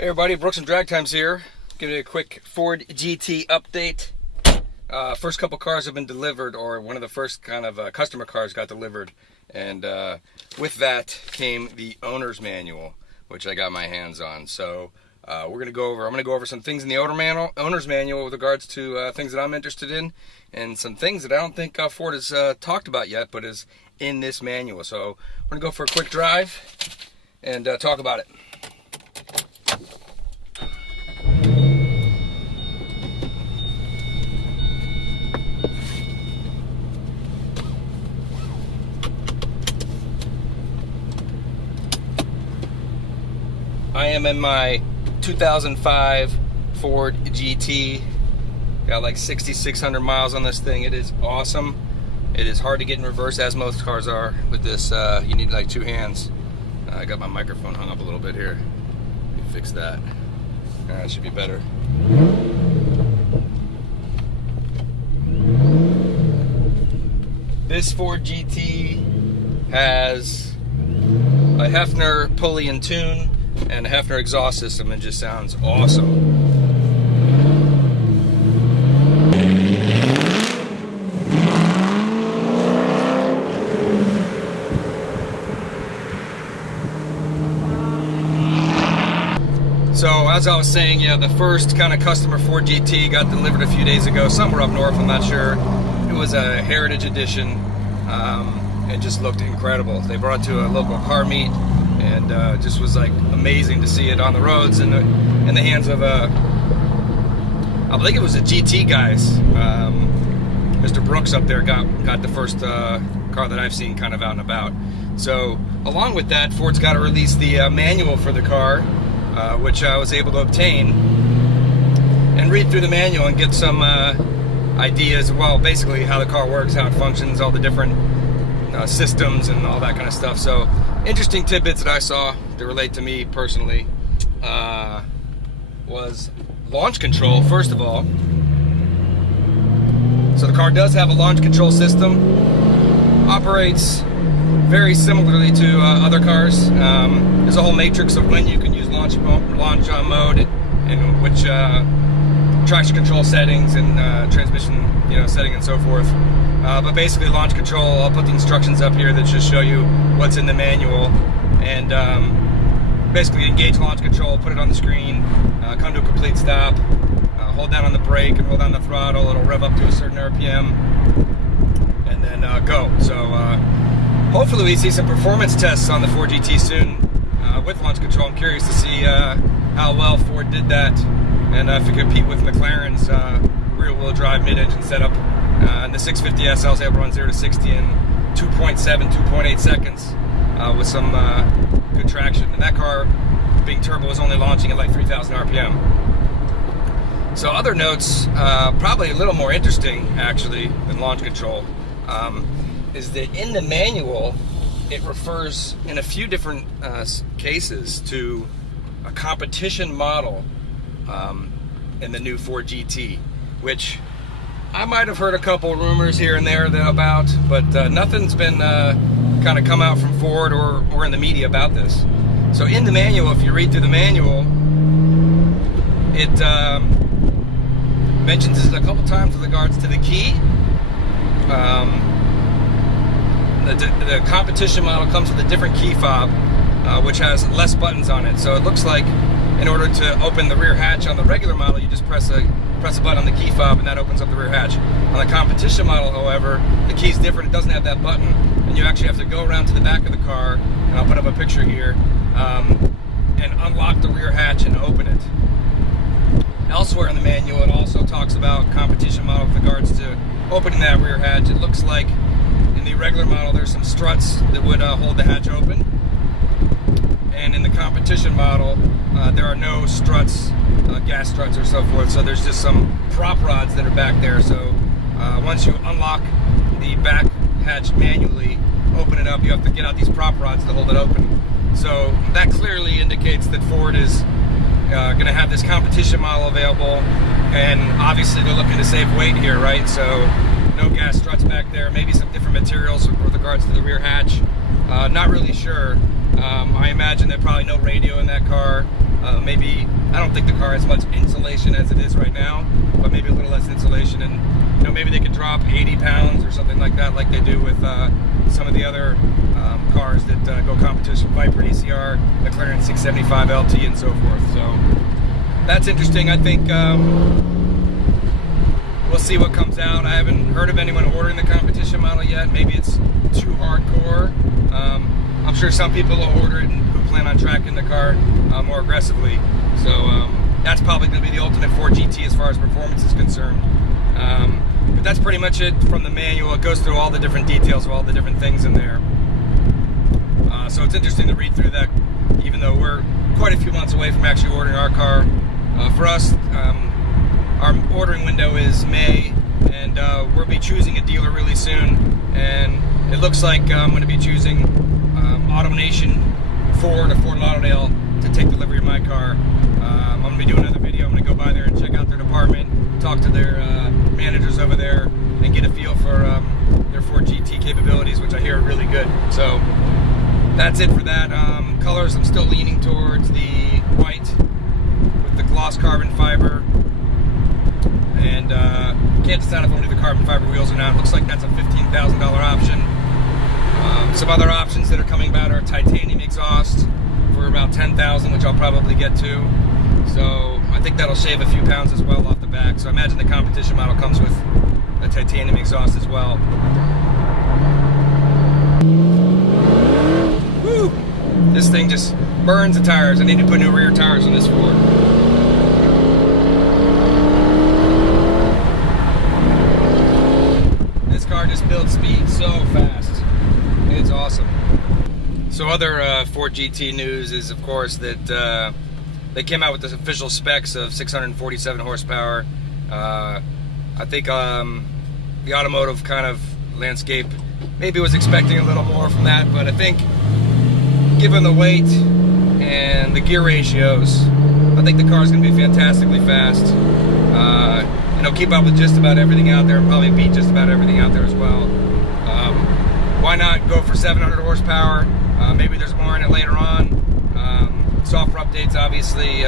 Hey everybody, Brooks and Drag Times here. Give you a quick Ford GT update. First couple cars have been delivered, or one of the first kind of customer cars got delivered. And with that came the owner's manual, which I got my hands on. So I'm going to go over some things in the owner's manual with regards to things that I'm interested in, and some things that I don't think Ford has talked about yet, but is in this manual. So we're going to go for a quick drive and talk about it. I am in my 2005 Ford GT. Got like 6,600 miles on this thing. It is awesome. It is hard to get in reverse, as most cars are. With this, you need like two hands. I got my microphone hung up a little bit here. Let me fix that. That should be better. This Ford GT has a Hefner pulley and tune and a Hefner exhaust system, and just sounds awesome. So as I was saying, yeah, the first kind of customer Ford GT got delivered a few days ago, somewhere up north, I'm not sure. It was a Heritage Edition. It just looked incredible. They brought it to a local car meet, and just was like amazing to see it on the roads in the hands of I think it was the GT guys. Mr. Brooks up there got the first car that I've seen kind of out and about. So along with that, Ford's got to release the manual for the car, which I was able to obtain and read through the manual and get some ideas, well, basically how the car works, how it functions, all the different systems and all that kind of stuff. So interesting tidbits that I saw that relate to me personally was launch control, first of all. So the car does have a launch control system, operates very similarly to other cars. There's a whole matrix of when you can use launch mode and which traction control settings and transmission setting and so forth. But basically launch control, I'll put the instructions up here that just show you what's in the manual, and basically engage launch control, put it on the screen, come to a complete stop, hold down on the brake and hold down the throttle, it'll rev up to a certain RPM, and then go. So hopefully we see some performance tests on the Ford GT soon with launch control. I'm curious to see how well Ford did that, and if it compete with McLaren's rear-wheel drive mid-engine setup. And the 650S, I was able to run 0 to 60 in 2.7, 2.8 seconds with some good traction. And that car, being turbo, was only launching at like 3,000 RPM. So other notes, probably a little more interesting actually than launch control, is that in the manual it refers in a few different cases to a competition model in the new Ford GT, which I might have heard a couple rumors here and there about, but nothing's been kind of come out from Ford or in the media about this. So in the manual, if you read through the manual, it mentions this a couple times with regards to the key. The competition model comes with a different key fob, which has less buttons on it. So it looks like in order to open the rear hatch on the regular model, you just press a button on the key fob and that opens up the rear hatch. On the competition model, however, the key's different. It doesn't have that button, and you actually have to go around to the back of the car, and I'll put up a picture here, and unlock the rear hatch and open it. Elsewhere in the manual, it also talks about competition model with regards to opening that rear hatch. It looks like in the regular model there's some struts that would hold the hatch open, and in the competition model there are no struts, gas struts or so forth, so there's just some prop rods that are back there. So once you unlock the back hatch manually, open it up, you have to get out these prop rods to hold it open. So that clearly indicates that Ford is going to have this competition model available, and obviously they're looking to save weight here, right? So no gas struts back there, maybe some different materials with regards to the rear hatch. Not really sure. I imagine there's probably no radio in that car. Maybe, I don't think the car has much insulation as it is right now, but maybe a little less insulation, and you know, maybe they could drop 80 pounds or something like that, like they do with some of the other cars that go competition, Viper ACR, McLaren 675 LT, and so forth. So that's interesting. I think we'll see what comes out. I haven't heard of anyone ordering the competition model yet. Maybe it's too hardcore. I'm sure some people will order it and who plan on tracking the car more aggressively. So that's probably going to be the ultimate Ford GT as far as performance is concerned. But that's pretty much it from the manual. It goes through all the different details of all the different things in there. So it's interesting to read through that, even though we're quite a few months away from actually ordering our car. For us, our ordering window is May, and we'll be choosing a dealer really soon. And it looks like I'm going to be choosing AutoNation Ford or Fort Lauderdale to take delivery of my car. I'm going to be doing another video. I'm going to go by there and check out their department, talk to their managers over there, and get a feel for their Ford GT capabilities, which I hear are really good. So that's it for that. Colors, I'm still leaning towards the white with the gloss carbon fiber, and can't decide if only the carbon fiber wheels or not. It looks like that's a $15,000 option. Some other options that are coming about are titanium exhaust for about $10,000, which I'll probably get to. So I think that'll shave a few pounds as well off the back. So I imagine the competition model comes with a titanium exhaust as well. Woo! This thing just burns the tires. I need to put new rear tires on this Ford. This car just builds speed so fast. It's awesome. So other Ford GT news is, of course, that they came out with the official specs of 647 horsepower. I think the automotive kind of landscape maybe was expecting a little more from that, but I think given the weight and the gear ratios, I think the car is going to be fantastically fast. You know, keep up with just about everything out there and probably beat just about everything out there as well. Why not go for 700 horsepower? Maybe there's more in it later on. Software updates obviously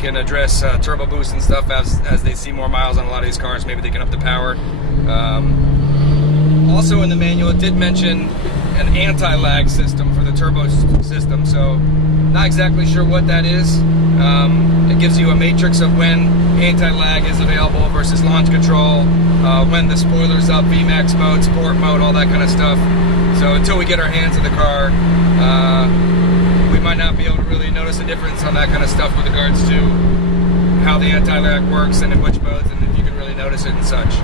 can address turbo boost and stuff as they see more miles on a lot of these cars. Maybe they can up the power. Also in the manual, it did mention an anti-lag system for the turbo system, so not exactly sure what that is. It gives you a matrix of when anti-lag is available versus launch control, when the spoiler's up, VMAX mode, sport mode, all that kind of stuff. So until we get our hands in the car, we might not be able to really notice a difference on that kind of stuff with regards to how the anti-lag works and in which modes, and if you can really notice it and such.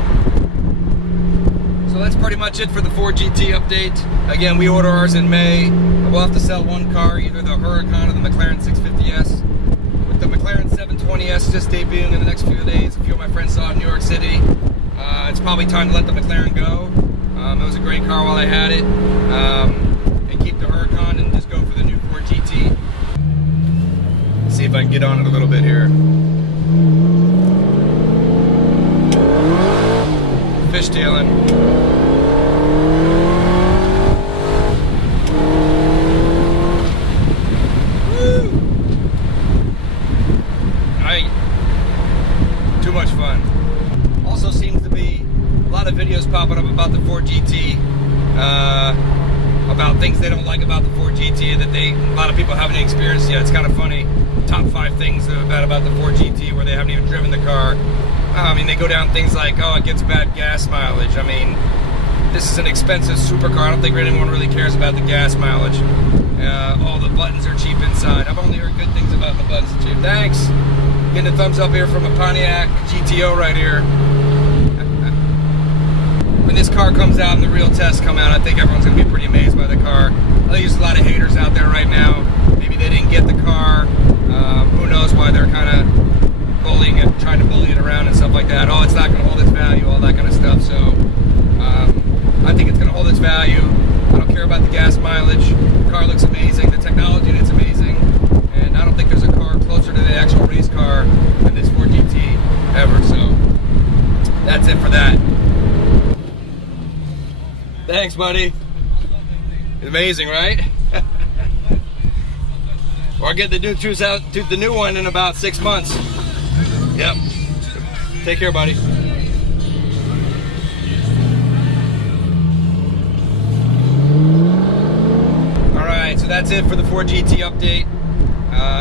So that's pretty much it for the Ford GT update. Again, we order ours in May. We'll have to sell one car, either the Huracan or the McLaren 650S. With the McLaren 720S just debuting in the next few days, a few of my friends saw it in New York City. It's probably time to let the McLaren go. It was a great car while I had it. And keep the Huracan and just go for the new Ford GT. See if I can get on it a little bit here. Fishtailing. Too much fun. Also seems to be a lot of videos popping up about the Ford GT, about things they don't like about the Ford GT that a lot of people haven't experienced yet. It's kind of funny. Top 5 things about the Ford GT where they haven't even driven the car. I mean, they go down things like, oh, it gets bad gas mileage. I mean, this is an expensive supercar. I don't think anyone really cares about the gas mileage. All the buttons are cheap inside. I've only heard good things about the buttons are cheap. Thanks. Getting a thumbs up here from a Pontiac GTO right here. When this car comes out and the real tests come out, I think everyone's going to be pretty amazed by the car. I think there's a lot of haters out there right now. Maybe they didn't get the car. Who knows why they're kind of bullying it, trying to bully it around and stuff like that. Oh, it's not going to hold its value, all that kind of stuff. So I think it's going to hold its value. I don't care about the gas mileage. The car looks amazing. The technology in it's amazing. And I don't think there's a car closer to the actual race car than this Ford GT ever. So that's it for that. Thanks, buddy. Amazing, right? Or get the new one in about 6 months. Yep. Take care, buddy. Alright, so that's it for the Ford GT update.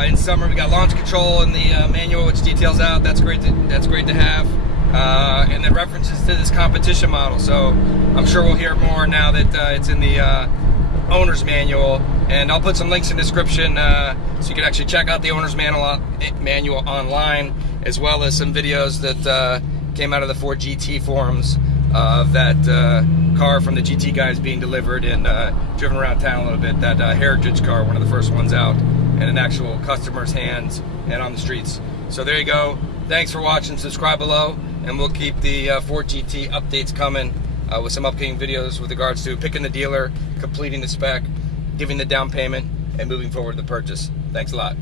In summer, we got launch control in the manual, which details out. That's great to have. And then references to this competition model. So I'm sure we'll hear more now that it's in the owner's manual. And I'll put some links in the description so you can actually check out the owner's manual online, as well as some videos that came out of the Ford GT forums of that car from the GT guys being delivered and driven around town a little bit. That Heritage car, one of the first ones out, in an actual customer's hands and on the streets. So there you go. Thanks for watching. Subscribe below, and we'll keep the Ford GT updates coming with some upcoming videos with regards to picking the dealer, completing the spec, giving the down payment, and moving forward to the purchase. Thanks a lot.